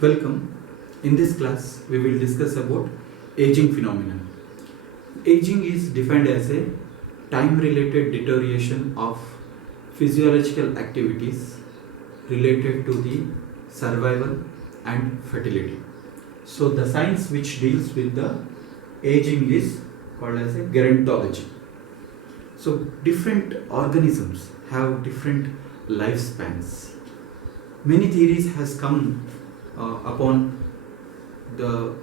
Welcome. In this class, we will discuss about aging phenomenon. Aging is defined as a time-related deterioration of physiological activities related to the survival and fertility. So the science which deals with the aging is called as a gerontology. So different organisms have different lifespans. Many theories has come upon the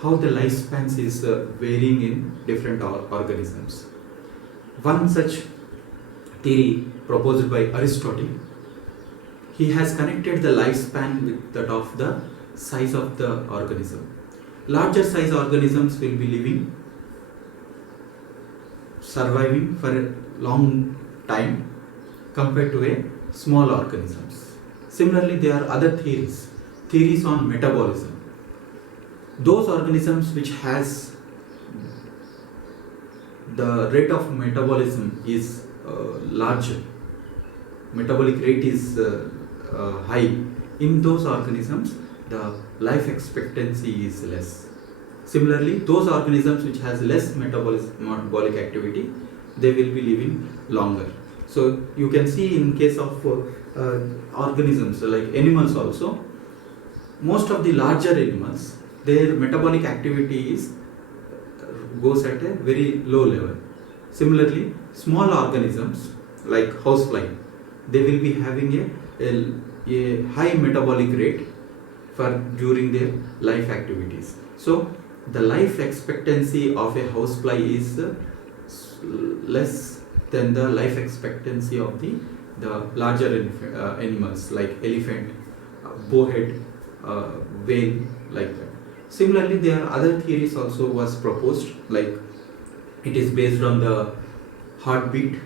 how the lifespans is varying in different organisms. One such theory proposed by Aristotle, he has connected the lifespan with that of the size of the organism. Larger size organisms will be living, surviving for a long time compared to a small organisms. Similarly, there are other theories on metabolism. Those organisms which has the rate of metabolism is larger, metabolic rate is high, in those organisms the life expectancy is less. Similarly, those organisms which has less metabolic activity, they will be living longer. So you can see in case of organisms like animals also, most of the larger animals, their metabolic activity goes at a very low level. Similarly, small organisms like housefly, they will be having a high metabolic rate during their life activities. So the life expectancy of a housefly is less than the life expectancy of the larger animals like elephant, bowhead, whale, like that. Similarly, there are other theories also was proposed, like it is based on the heartbeat.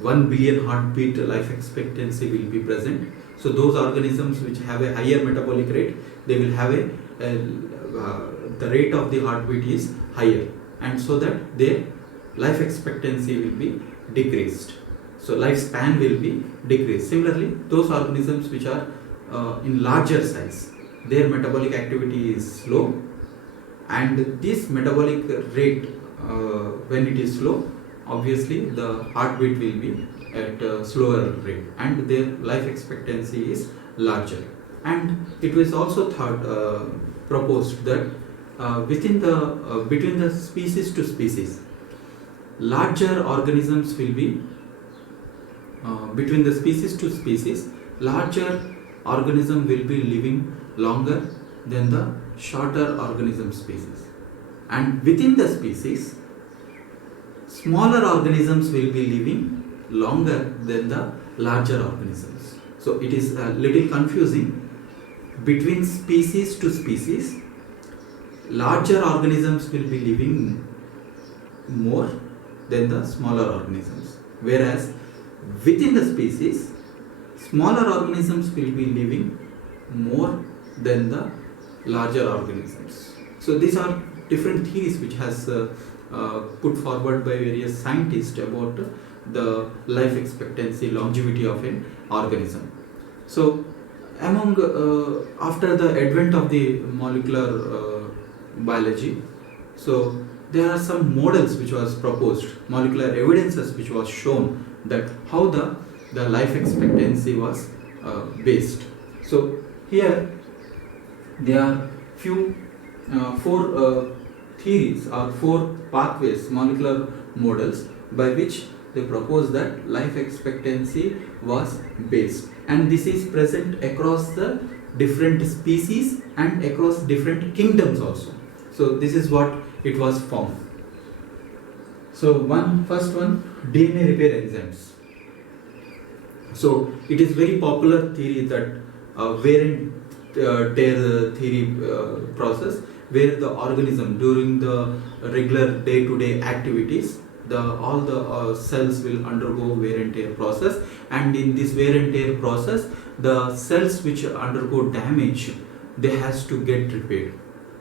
1 billion heartbeat life expectancy will be present. So those organisms which have a higher metabolic rate, they will have the rate of the heartbeat is higher, and so that their life expectancy will be decreased. So lifespan will be decreased. Similarly, those organisms which are in larger size, their metabolic activity is low, and this metabolic rate, when it is slow, obviously the heartbeat will be at a slower rate and their life expectancy is larger. And it was also proposed that between the species to species, larger organisms will be between the species to species, larger organism will be living longer than the shorter organism species, and within the species, smaller organisms will be living longer than the larger organisms. So it is a little confusing. Between species to species, larger organisms will be living more than the smaller organisms, whereas within the species, smaller organisms will be living more than the larger organisms. So these are different theories which has put forward by various scientists about the life expectancy, longevity of an organism. So after the advent of the molecular biology, so there are some models which was proposed, molecular evidences which was shown that how the life expectancy was based. So here there are four theories or 4 pathways, molecular models by which they propose that life expectancy was based, and this is present across the different species and across different kingdoms also. So this is what it was found. So first one, DNA repair enzymes. So it is very popular theory that wear and tear theory process, where the organism during the regular day-to-day activities, all the cells will undergo wear and tear process, and in this wear and tear process, the cells which undergo damage, they has to get repaired,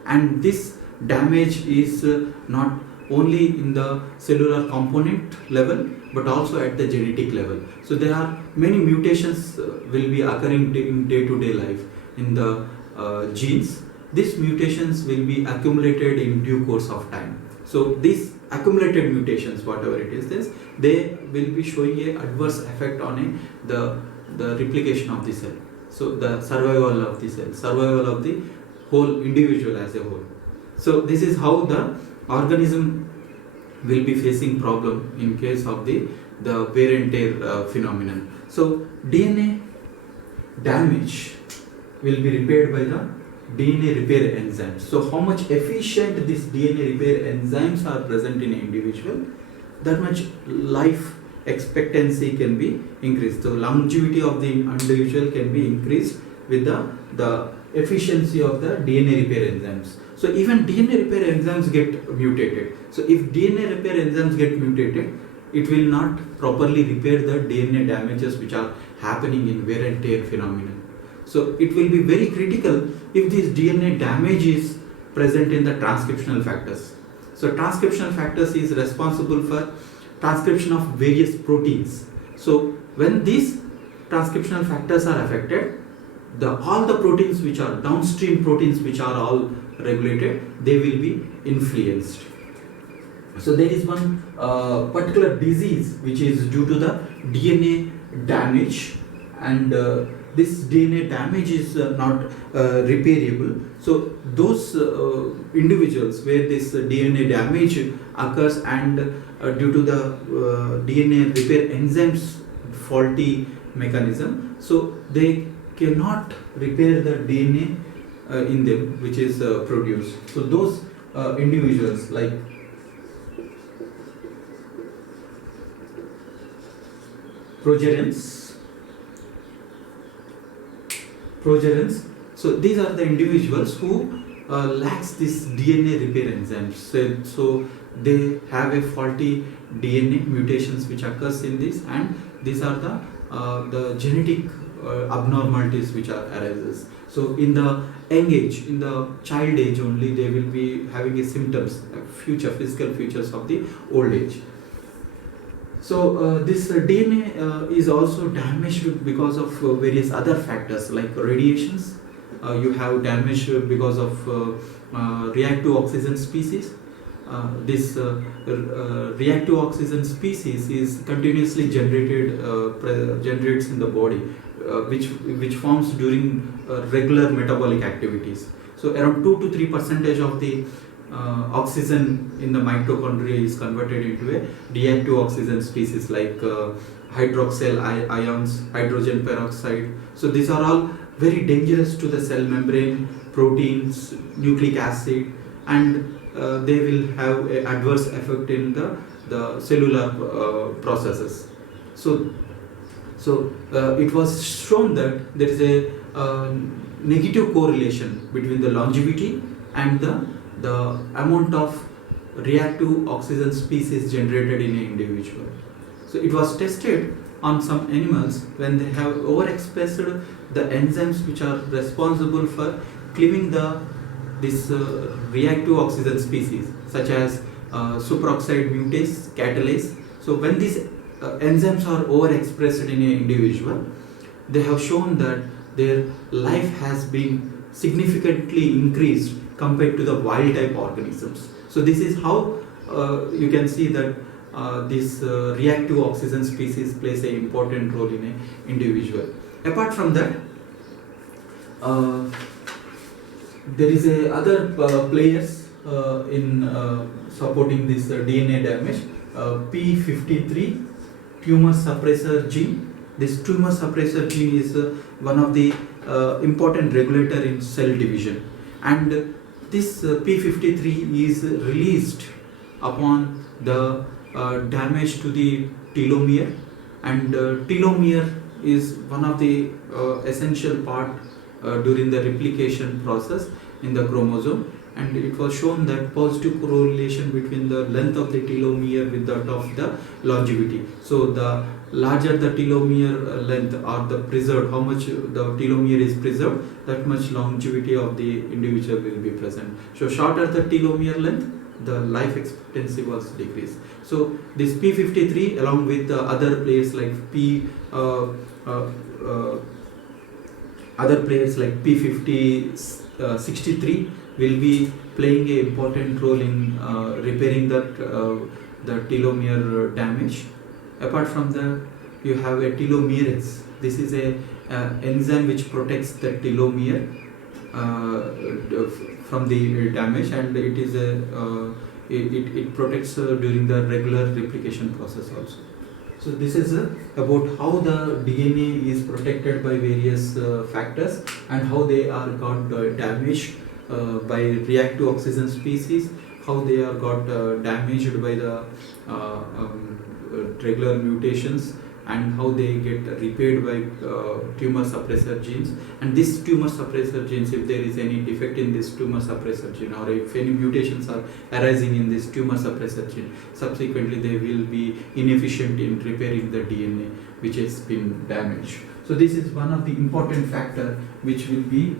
and this damage is not only in the cellular component level but also at the genetic level. So there are many mutations will be occurring in day-to-day life in the genes, these mutations will be accumulated in due course of time. So these accumulated mutations, whatever it is, they will be showing a adverse effect on the replication of the cell. So the survival of the cell, survival of the whole individual as a whole. So this is how the organism will be facing problem in case of the wear and tear phenomenon. So DNA damage will be repaired by the DNA repair enzymes. So how much efficient these DNA repair enzymes are present in an individual, that much life expectancy can be increased. So longevity of the individual can be increased with the efficiency of the DNA repair enzymes. So even DNA repair enzymes get mutated. So if DNA repair enzymes get mutated, it will not properly repair the DNA damages which are happening in wear and tear phenomenon. So it will be very critical if this DNA damage is present in the transcriptional factors. So transcriptional factors is responsible for transcription of various proteins. So when these transcriptional factors are affected, all the proteins which are downstream proteins which are all regulated, they will be influenced. So there is one particular disease which is due to the DNA damage, and this DNA damage is not repairable. So those individuals where this DNA damage occurs and due to the DNA repair enzymes faulty mechanism, so they cannot repair the DNA in them which is produced. So those individuals like progerins. So these are the individuals who lacks this DNA repair enzymes. So they have a faulty DNA mutations which occurs in this, and these are the genetic abnormalities which arises. So in the young age, in the child age only, they will be having a symptoms, physical features of the old age. So this DNA is also damaged because of various other factors like radiations. You have damage because of reactive oxygen species. This reactive oxygen species is continuously generates in the body, which forms during regular metabolic activities. So around 2 to 3% of the oxygen in the mitochondria is converted into a reactive oxygen species like hydroxyl ions, hydrogen peroxide. So these are all very dangerous to the cell membrane, proteins, nucleic acid, and they will have an adverse effect in the cellular processes. So it was shown that there is a negative correlation between the longevity and the amount of reactive oxygen species generated in an individual. So it was tested on some animals when they have overexpressed the enzymes which are responsible for cleaving this reactive oxygen species, such as superoxide mutase, catalase. So when these enzymes are overexpressed in an individual, they have shown that their life has been significantly increased compared to the wild type organisms. So this is how you can see that this reactive oxygen species plays an important role in an individual. Apart from that, there is other players in supporting this DNA damage. P53 tumor suppressor gene. This tumor suppressor gene is one of the important regulator in cell division, and this P53 is released upon the damage to the telomere, and telomere is one of the essential part during the replication process in the chromosome, and it was shown that positive correlation between the length of the telomere with that of the longevity. So the larger the telomere length or the preserved, how much the telomere is preserved, that much longevity of the individual will be present. So shorter the telomere length, the life expectancy was decreased. So this P53 along with the other players like Other players like P53 will be playing an important role in repairing the telomere damage. Apart from that, you have a telomerase. This is a enzyme which protects the telomere from the damage, and it is it protects during the regular replication process also. So this is about how the DNA is protected by various factors and how they are got damaged by reactive oxygen species, how they are got damaged by the regular mutations, and how they get repaired by tumor suppressor genes. And this tumor suppressor genes, if there is any defect in this tumor suppressor gene, or if any mutations are arising in this tumor suppressor gene, subsequently they will be inefficient in repairing the DNA which has been damaged. So this is one of the important factor which will be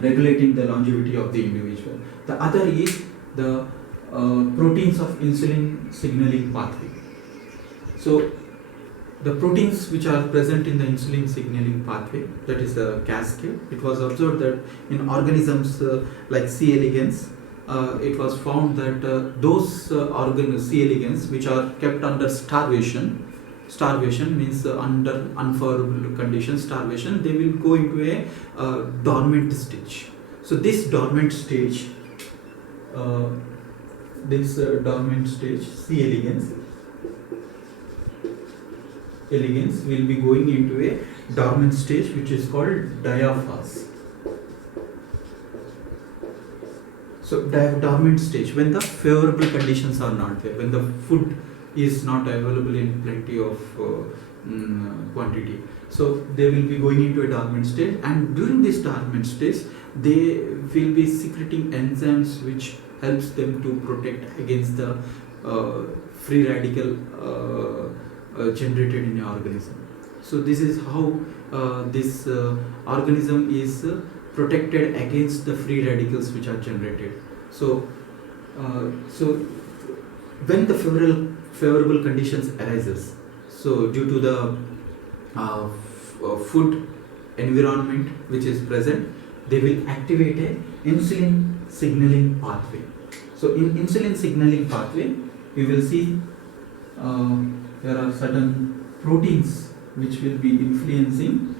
regulating the longevity of the individual. The other is the proteins of insulin signaling pathway. So the proteins which are present in the insulin signaling pathway, that is the cascade, it was observed that in organisms like C. elegans, it was found that those C. elegans which are kept under starvation means under unfavorable conditions, starvation, they will go into a dormant stage. So this dormant stage, C. elegans will be going into a dormant stage which is called diaphase. So dormant stage, when the favorable conditions are not there, when the food is not available in plenty of quantity, so they will be going into a dormant stage, and during this dormant stage they will be secreting enzymes which helps them to protect against the free radical generated in the organism. So this is how this organism is protected against the free radicals which are generated. So when the favorable conditions arises, so due to the food environment which is present, they will activate a insulin signaling pathway. So in insulin signaling pathway, you will see there are certain proteins which will be influencing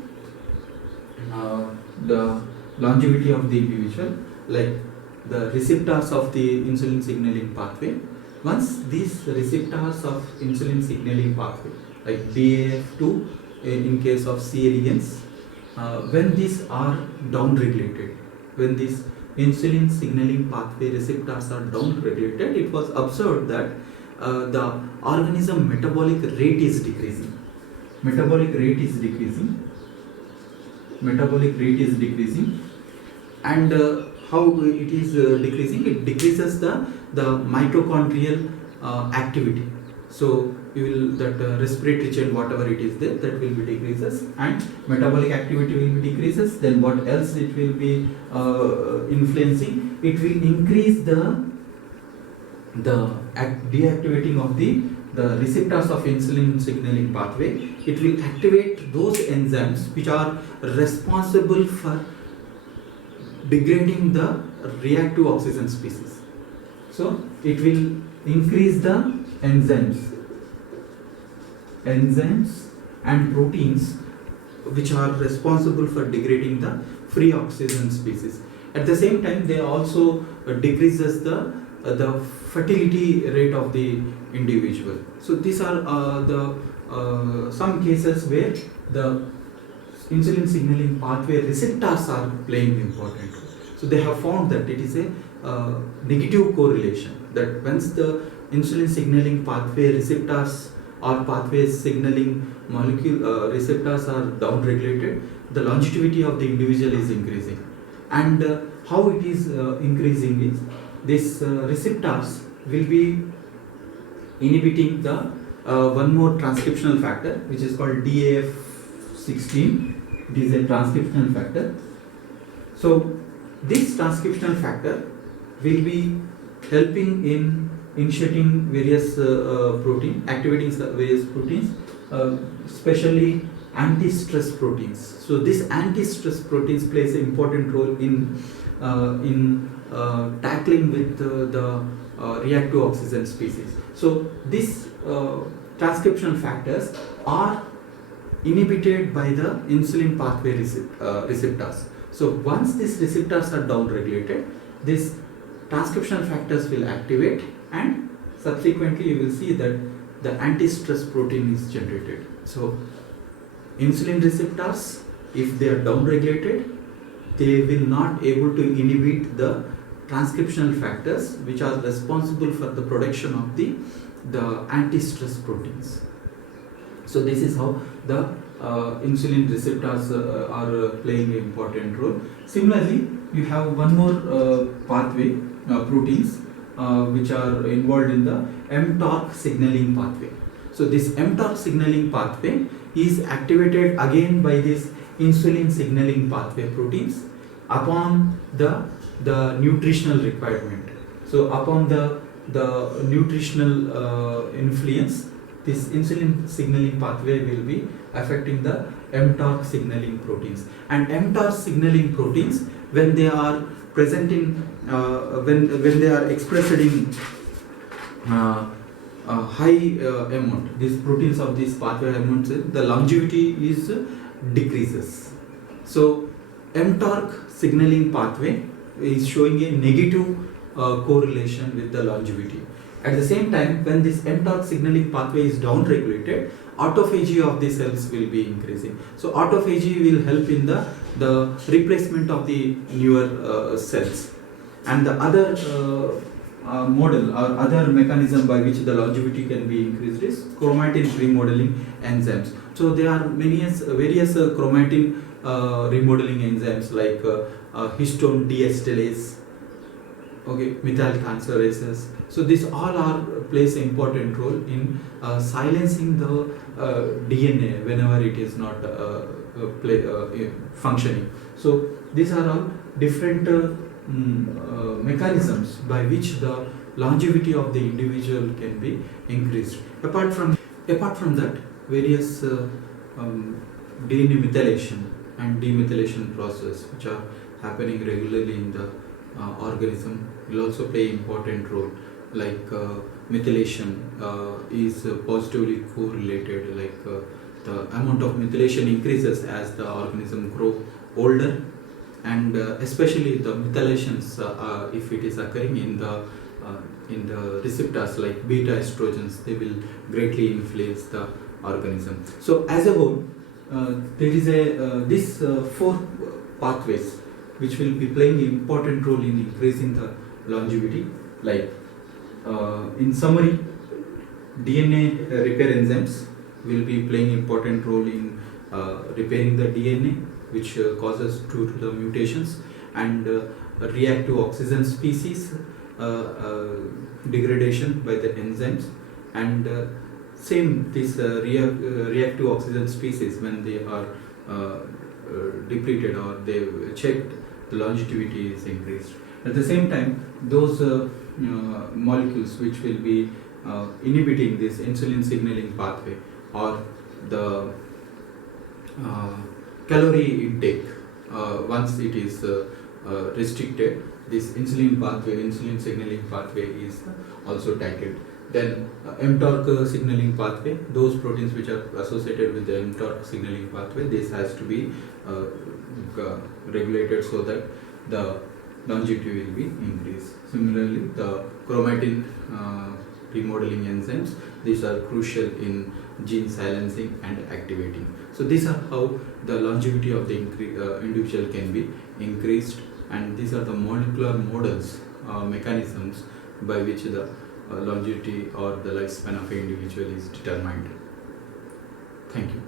the longevity of the individual, like the receptors of the insulin signaling pathway. Once these receptors of insulin signaling pathway, like BAF2 in case of C. elegans, when these are downregulated, when these insulin signaling pathway receptors are downregulated, it was observed that the organism metabolic rate is decreasing. And how it is decreasing? It decreases the mitochondrial activity. So you will respiratory chain, whatever it is there, that will be decreases, and metabolic activity will be decreases. Then what else it will be influencing? It will increase the deactivating of the receptors of insulin signaling pathway. It will activate those enzymes which are responsible for degrading the reactive oxygen species. So it will increase the enzymes and proteins which are responsible for degrading the free oxygen species. At the same time, they also decreases the fertility rate of the individual. So these are some cases where the insulin signaling pathway receptors are playing important role. So they have found that it is a negative correlation, that once the insulin signaling pathway receptors or pathway signaling molecule receptors are downregulated, the longevity of the individual is increasing. And how it is increasing is, these receptors will be inhibiting the one more transcriptional factor which is called DAF16. It is a transcriptional factor. So this transcriptional factor will be helping in initiating various activating various proteins, especially anti-stress proteins. So this anti-stress proteins plays an important role in tackling with the reactive oxygen species. So these transcriptional factors are inhibited by the insulin pathway receptors. So once these receptors are downregulated, these transcriptional factors will activate, and subsequently you will see that the anti-stress protein is generated. So insulin receptors, if they are downregulated, they will not able to inhibit the transcriptional factors which are responsible for the production of the anti-stress proteins. So this is how the insulin receptors are playing an important role. Similarly, you have one more pathway, proteins which are involved in the MTOR signaling pathway. So this MTOR signaling pathway is activated again by this insulin signaling pathway proteins upon the nutritional requirement. So upon the nutritional influence, this insulin signaling pathway will be affecting the mTOR signaling proteins. And mTOR signaling proteins, when they are present in when they are expressed in high amount, these proteins of this pathway amounts, the longevity is decreases. So mTOR signaling pathway is showing a negative correlation with the longevity. At the same time, when this mTOR signaling pathway is downregulated, autophagy of the cells will be increasing. So autophagy will help in the replacement of the newer cells. And the other model or other mechanism by which the longevity can be increased is chromatin remodeling enzymes. So there are various chromatin remodeling enzymes like histone deacetylase, methyltransferases. So these all are plays an important role in silencing the DNA whenever it is not functioning. So these are all different mechanisms by which the longevity of the individual can be increased. Apart from that, various DNA methylation and demethylation process which are happening regularly in the organism will also play important role. Like methylation is positively correlated, like the amount of methylation increases as the organism grow older, and especially the methylations if it is occurring in the receptors like beta estrogens, they will greatly influence the organism. So as a whole, there is this four pathways which will be playing an important role in increasing the longevity. Like in summary, DNA repair enzymes will be playing important role in repairing the DNA, which causes due to the mutations, and reactive oxygen species degradation by the enzymes, and same this reactive oxygen species, when they are depleted or they checked, the longevity is increased. At the same time, those molecules which will be inhibiting this insulin signaling pathway or the calorie intake, once it is restricted, this insulin signaling pathway is also tackled. Then mTOR signaling pathway, those proteins which are associated with the mTOR signaling pathway, this has to be regulated so that the longevity will be increased. Similarly, the chromatin remodeling enzymes, these are crucial in gene silencing and activating. So these are how the longevity of the individual can be increased, and these are the molecular models, mechanisms by which the longevity or the lifespan of an individual is determined. Thank you.